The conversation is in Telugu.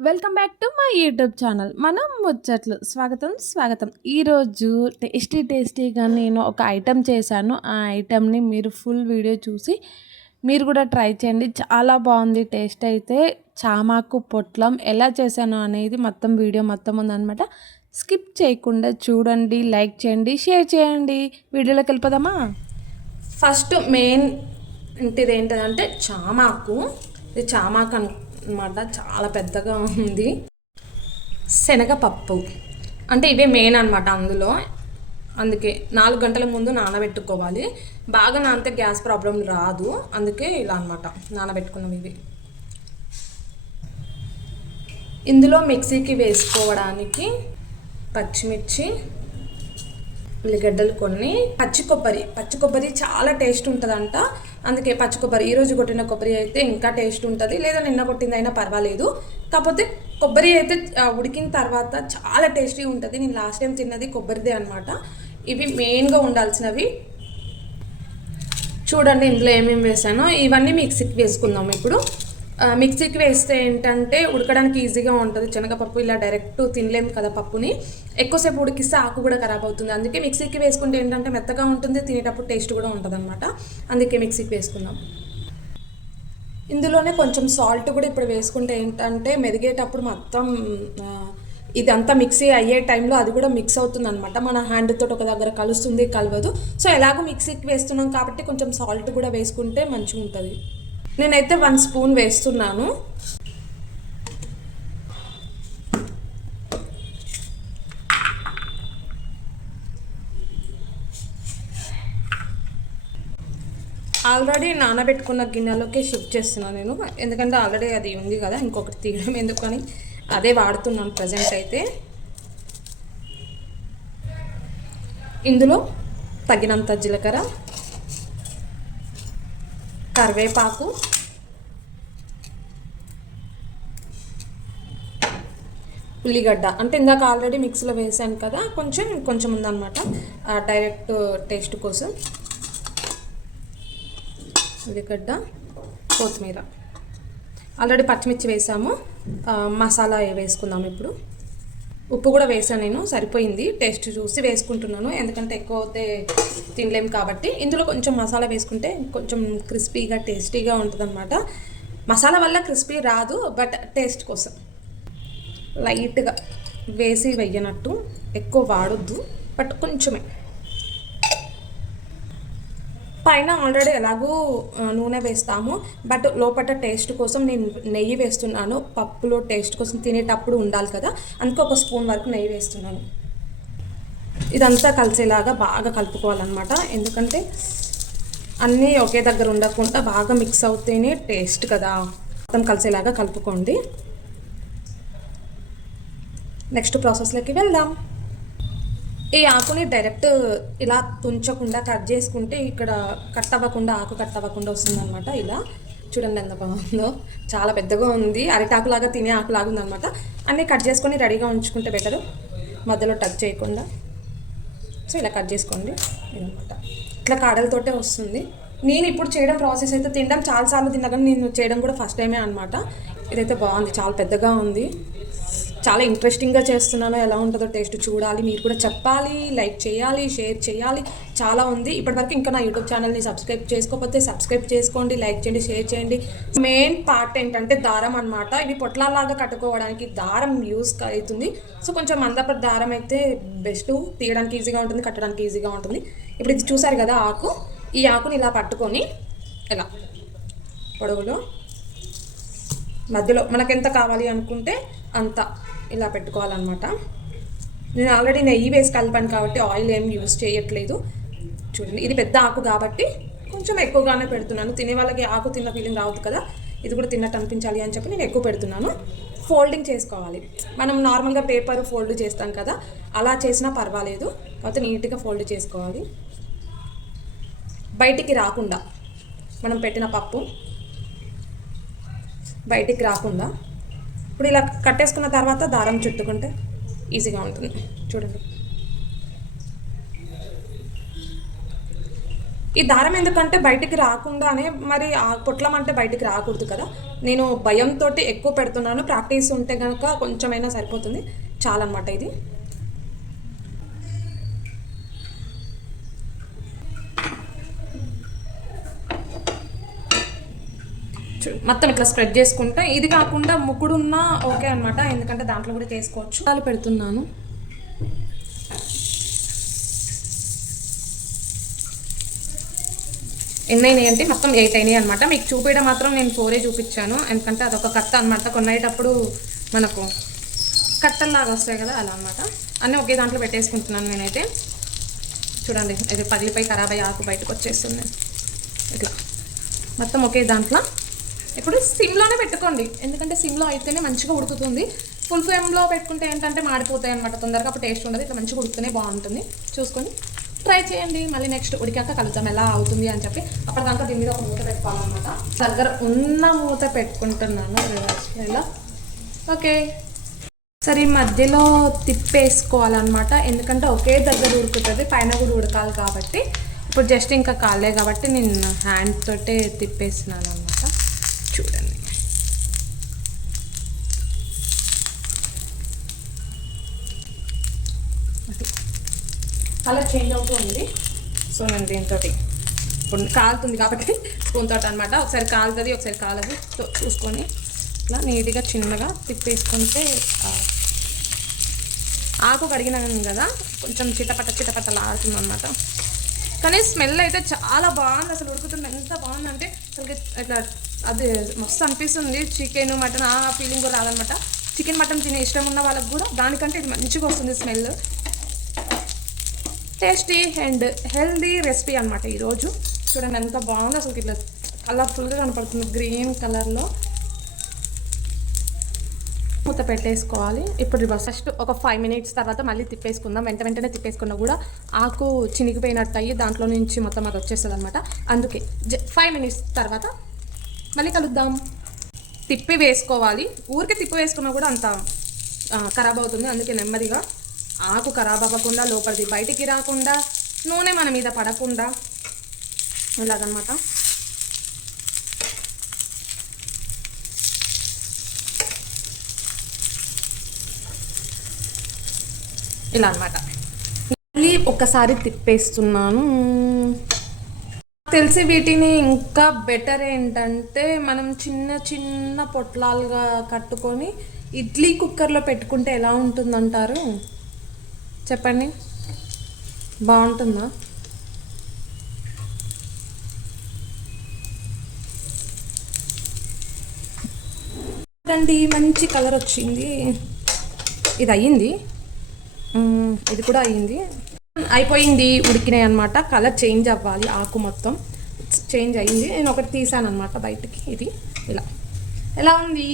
Welcome back to my YouTube channel. మనం ముచ్చట్లు. స్వాగతం స్వాగతం. ఈరోజు టేస్టీ టేస్టీగా నేను ఒక ఐటెం చేశాను. ఆ ఐటెంని మీరు ఫుల్ వీడియో చూసి మీరు కూడా ట్రై చేయండి. చాలా బాగుంది. టేస్ట్ అయితే చామాకు పొట్లం ఎలా చేశాను అనేది మొత్తం వీడియో మొత్తం ఉందనమాట స్కిప్ చేయకుండా చూడండి లైక్ చేయండి షేర్ చేయండి. వీడియోలోకి వెళ్ళిపోదామా? ఫస్ట్ మెయిన్ ఇంటిది ఏంటంటే చామాకు. ఇది చామాకు అనమాట చాలా పెద్దగా ఉంది. శనగపప్పు. అంటే ఇవే మెయిన్ అనమాట అందులో. అందుకే నాలుగు గంటల ముందు నానబెట్టుకోవాలి. బాగా నానితే గ్యాస్ ప్రాబ్లం రాదు. అందుకే ఇలా అనమాట నానబెట్టుకున్నాం ఇవి. ఇందులో మిక్సీకి వేసుకోవడానికి పచ్చిమిర్చి ఉల్లిగడ్డలు కొన్ని పచ్చి కొబ్బరి. పచ్చి కొబ్బరి చాలా టేస్ట్ ఉంటుందంట. అందుకే పచ్చి కొబ్బరి ఈరోజు కొట్టిన కొబ్బరి అయితే ఇంకా టేస్ట్ ఉంటుంది. లేదా నిన్న కొట్టింది అయినా పర్వాలేదు. కాకపోతే కొబ్బరి అయితే ఉడికిన తర్వాత చాలా టేస్టీ ఉంటుంది. నేను లాస్ట్ టైం తిన్నది కొబ్బరిదే అనమాట ఇవి మెయిన్గా ఉండాల్సినవి. చూడండి ఇందులో ఏమేమి వేసానో. ఇవన్నీ మిక్సీకి వేసుకుందాం ఇప్పుడు. మిక్సీకి వేస్తే ఏంటంటే ఉడకడానికి ఈజీగా ఉంటుంది. శనగపప్పు ఇలా డైరెక్ట్ తినలేము కదా పప్పుని. ఎక్కువసేపు ఉడికిస్తే ఆకు కూడా ఖరాబ్ అవుతుంది. అందుకే మిక్సీకి వేసుకుంటే ఏంటంటే మెత్తగా ఉంటుంది తినేటప్పుడు టేస్ట్ కూడా ఉంటుంది అనమాట అందుకే మిక్సీకి వేసుకుందాం. ఇందులోనే కొంచెం సాల్ట్ కూడా ఇప్పుడు వేసుకుంటే ఏంటంటే మెదిగేటప్పుడు మొత్తం ఇదంతా మిక్సీ అయ్యే టైంలో అది కూడా మిక్స్ అవుతుంది అనమాట మన హ్యాండ్తో ఒక దగ్గర కలుస్తుంది కలవదు. సో ఎలాగో మిక్సీకి వేస్తున్నాం కాబట్టి కొంచెం సాల్ట్ కూడా వేసుకుంటే మంచిగా ఉంటుంది నేనైతే వన్ స్పూన్ వేస్తున్నాను. ఆల్రెడీ నానబెట్టుకున్న గిన్నెలోకి షిఫ్ట్ చేస్తున్నాను నేను. ఎందుకంటే ఆల్రెడీ అది ఉంది కదా ఇంకొకటి తీయడం ఎందుకని అదే వాడుతున్నాను ప్రజెంట్ అయితే. ఇందులో తగినంత జీలకర్ర కరివేపాకు. ఉల్లిగడ్డ. అంటే ఇందాక ఆల్రెడీ మిక్సీలో వేసాను కదా కొంచెం కొంచెం ఉందన్నమాట. డైరెక్ట్ టేస్ట్ కోసం. ఉల్లిగడ్డ కొత్తిమీర. ఆల్రెడీ పచ్చిమిర్చి వేసాము. మసాలా వేసుకుందాం ఇప్పుడు. ఉప్పు కూడా వేసాను నేను సరిపోయింది. టేస్ట్ చూసి వేసుకుంటున్నాను. ఎందుకంటే ఎక్కువ అయితే తినలేము కాబట్టి. ఇందులో కొంచెం మసాలా వేసుకుంటే కొంచెం క్రిస్పీగా టేస్టీగా ఉంటుందన్నమాట. మసాలా వల్ల క్రిస్పీ రాదు బట్ టేస్ట్ కోసం. లైట్గా వేసి వెయ్యనట్టు. ఎక్కువ వాడొద్దు బట్ కొంచెమే. పైన ఆల్రెడీ ఎలాగూ నూనె వేస్తాము. బట్ లోపల టేస్ట్ కోసం నేను నెయ్యి వేస్తున్నాను. పప్పులో టేస్ట్ కోసం తినేటప్పుడు ఉండాలి కదా. అందుకే ఒక స్పూన్ వరకు నెయ్యి వేస్తున్నాను. ఇదంతా కలిసేలాగా బాగా కలుపుకోవాలన్నమాట. ఎందుకంటే అన్నీ ఒకే దగ్గర ఉండకుండా బాగా మిక్స్ అవుతేనే టేస్ట్ కదా. మొత్తం కలిసేలాగా కలుపుకోండి. నెక్స్ట్ ప్రాసెస్లోకి వెళ్దాం. ఈ ఆకుని డైరెక్ట్ ఇలా తుంచకుండా కట్ చేసుకుంటే ఇక్కడ కట్ అవ్వకుండా ఆకు కట్ అవ్వకుండా వస్తుందన్నమాట. ఇలా చూడండి ఎంత బాగుందో. చాలా పెద్దగా ఉంది. అరిటాకులాగా తినే ఆకులాగా ఉందన్నమాట. అన్నీ కట్ చేసుకొని రెడీగా ఉంచుకుంటే బెటరు మధ్యలో టచ్ చేయకుండా. సో ఇలా కట్ చేసుకోండి. అనమాట ఇట్లా కాడలతోటే వస్తుంది. నేను ఇప్పుడు చేయడం ప్రాసెస్ అయితే తినడం చాలాసార్లు తిన్నా కానీ నేను చేయడం కూడా ఫస్ట్ టైమే అనమాట ఇదైతే బాగుంది. చాలా పెద్దగా ఉంది. చాలా ఇంట్రెస్టింగ్గా చేస్తున్నాను ఎలా ఉంటుందో టేస్ట్ చూడాలి మీరు కూడా చెప్పాలి లైక్ చేయాలి షేర్ చేయాలి. చాలా ఉంది. ఇప్పటివరకు ఇంకా నా యూట్యూబ్ ఛానల్ని సబ్స్క్రైబ్ చేసుకోకపోతే సబ్స్క్రైబ్ చేసుకోండి లైక్ చేయండి షేర్ చేయండి. మెయిన్ పార్ట్ ఏంటంటే దారం అనమాట ఇవి పొట్లాలాగా కట్టుకోవడానికి దారం యూస్ అవుతుంది. సో కొంచెం మందపడి దారం అయితే బెస్ట్ తీయడానికి ఈజీగా ఉంటుంది కట్టడానికి ఈజీగా ఉంటుంది. ఇప్పుడు ఇది చూసారు కదా ఆకు. ఈ ఆకుని ఇలా పట్టుకొని ఇలా పొడవులో మధ్యలో మనకు ఎంత కావాలి అనుకుంటే అంత. ఇలా పెట్టుకోవాలన్నమాట. నేను ఆల్రెడీ నెయ్యి వేసి కలిపాను కాబట్టి ఆయిల్ ఏం యూస్ చేయట్లేదు. చూడండి ఇది పెద్ద ఆకు కాబట్టి కొంచెం ఎక్కువగానే పెడుతున్నాను. తినే వాళ్ళకి ఆకు తిన్న ఫీలింగ్ రావద్దు కదా. ఇది కూడా తిన్నట్టు అనిపించాలి అని చెప్పి నేను ఎక్కువ పెడుతున్నాను. ఫోల్డింగ్ చేసుకోవాలి. మనం నార్మల్గా పేపర్ ఫోల్డ్ చేస్తాం కదా అలా చేసినా పర్వాలేదు. కాకపోతే నీట్గా ఫోల్డ్ చేసుకోవాలి. బయటికి రాకుండా మనం పెట్టిన పప్పు బయటికి రాకుండా ఇప్పుడు ఇలా కట్టేసుకున్న తర్వాత దారం చుట్టుకుంటే ఈజీగా ఉంటుంది. చూడండి. ఈ దారం ఎందుకంటే బయటికి రాకుండానే మరి ఆ పొట్లం అంటే బయటికి రాకూడదు కదా. నేను భయంతో ఎక్కువ పెడుతున్నాను. ప్రాక్టీస్ ఉంటే కనుక కొంచెమైనా సరిపోతుంది. చాలన్నమాట ఇది. మొత్తం ఇట్లా స్ప్రెడ్ చేసుకుంటే ఇది కాకుండా ముక్కుడు ఉన్నా ఓకే అనమాట ఎందుకంటే దాంట్లో కూడా చేసుకోవచ్చు. పాలు పెడుతున్నాను. ఎన్ని అయినాయి అంటే మొత్తం ఎయిట్ అయినాయి అనమాట మీకు చూపించడం మాత్రం నేను ఫోరే చూపించాను. ఎందుకంటే అదొక కట్ట అనమాట కొనేటప్పుడు మనకు కట్టల్లాగా వస్తాయి కదా అలా అనమాట అన్నీ ఒకే దాంట్లో పెట్టేసుకుంటున్నాను నేనైతే. చూడండి ఇది పగిలిపోయి ఖరాబ్ అయ్యి ఆకు బయటకు వచ్చేస్తుంది ఇట్లా. మొత్తం ఒకే దాంట్లో ఇప్పుడు సిమ్లోనే పెట్టుకోండి. ఎందుకంటే సిమ్లో అయితేనే మంచిగా ఉడుకుతుంది. ఫుల్ ఫ్లేమ్లో పెట్టుకుంటే ఏంటంటే మాడిపోతాయి అనమాట తొందరగా అప్పుడు టేస్ట్ ఉండదు. ఇట్లా మంచిగా ఉడుకుతూనే బాగుంటుంది. చూసుకొని ట్రై చేయండి. మళ్ళీ నెక్స్ట్ ఉడికాక కలుద్దాం. ఎలా అవుతుంది అని చెప్పి అప్పటిదాకా దీని మీద ఒక మూత పెట్టుకోవాలన్నమాట. దగ్గర ఉన్న మూత పెట్టుకుంటున్నాను. రివర్స్లో ఇలా ఓకే. సరే ఈ మధ్యలో తిప్పేసుకోవాలన్నమాట. ఎందుకంటే ఒకే దగ్గర ఉడుకుతుంది. పైన కూడా ఉడకాలి కాబట్టి. ఇప్పుడు జస్ట్ ఇంకా కాలే కాబట్టి నేను హ్యాండ్ తోటే తిప్పేసినాను కలర్ చేంజ్ అవుతూ ఉంది సో నేను దీంతో ఇప్పుడు కాలుతుంది కాబట్టి స్పూన్ తోట అనమాట ఒకసారి కాలుతుంది ఒకసారి కాలదు. సో చూసుకొని ఇట్లా నీట్గా చిన్నగా తిప్పేసుకుంటే ఆకు కడిగినాను కదా కొంచెం చిటపట చిటపటలు ఆడుతుంది అనమాట కానీ స్మెల్ అయితే చాలా బాగుంది. అసలు ఉడుకుతుంది. ఎంత బాగుందంటే అసలు ఇట్లా అది మస్తు అనిపిస్తుంది. చికెన్ మటన్ ఆ ఫీలింగ్ కూడా రాదనమాట చికెన్ మటన్ తినే ఇష్టం ఉన్న వాళ్ళకి కూడా దానికంటే ఇది మంచిగా వస్తుంది smell. Tasty and healthy recipe అనమాట ఈరోజు. చూడండి ఎంత బాగుంది అసలు ఇట్లా కలర్ఫుల్గా కనపడుతుంది గ్రీన్ కలర్లో మూత పెట్టేసుకోవాలి. ఇప్పుడు రివర్స్. ఫస్ట్ ఒక ఫైవ్ మినిట్స్ తర్వాత మళ్ళీ తిప్పేసుకుందాం. వెంట వెంటనే తిప్పేసుకున్నా కూడా ఆకు చినిగిపోయినట్టు అయ్యి దాంట్లో నుంచి మొత్తం అది వచ్చేస్తుంది అనమాట అందుకే ఫైవ్ మినిట్స్ తర్వాత మళ్ళీ కలుద్దాం. తిప్పి వేసుకోవాలి. ఊరికే తిప్పి వేసుకున్నా కూడా అంత ఖరాబ్ అవుతుంది. అందుకే నెమ్మదిగా ఆకు ఖరాబ్ అవ్వకుండా లోపలిది బయటికి రాకుండా నూనె మన మీద పడకుండా ఇలాగనమాట. ఇలా అనమాట మళ్ళీ ఒకసారి తిప్పేస్తున్నాను. తెలిసి వీటిని ఇంకా బెటర్ ఏంటంటే మనం చిన్న చిన్న పొట్లాలుగా కట్టుకొని ఇడ్లీ కుక్కర్లో పెట్టుకుంటే ఎలా ఉంటుందంటారు? చెప్పండి. బాగుంటుందా? చూడండి మంచి కలర్ వచ్చింది. ఇది అయ్యింది. ఇది కూడా అయ్యింది. అయిపోయింది ఉడికినాయి అనమాట కలర్ చేంజ్ అవ్వాలి ఆకు మొత్తం. చేంజ్ అయ్యింది. నేను ఒకటి తీసాను అనమాట బయటికి. ఇది ఇలా. ఎలా ఉంది?